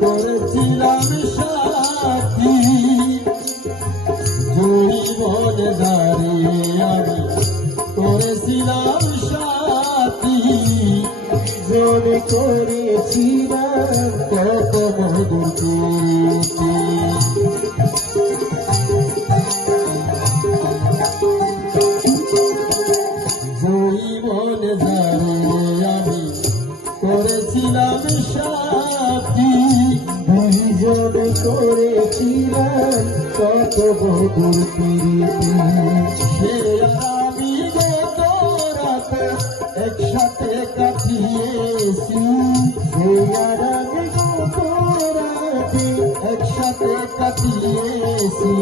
করেছিলাম সাথী। জীবন যাবে আমি করেছিলাম সাথী। জনে করেছিলাম কত মধুর করেছিলাম সাথী দুইজন করেছিলাম কত বধুর প্রীতি সে আমি গত একসাথে কাটিয়েছি আমি একসাথে কাটিয়েছি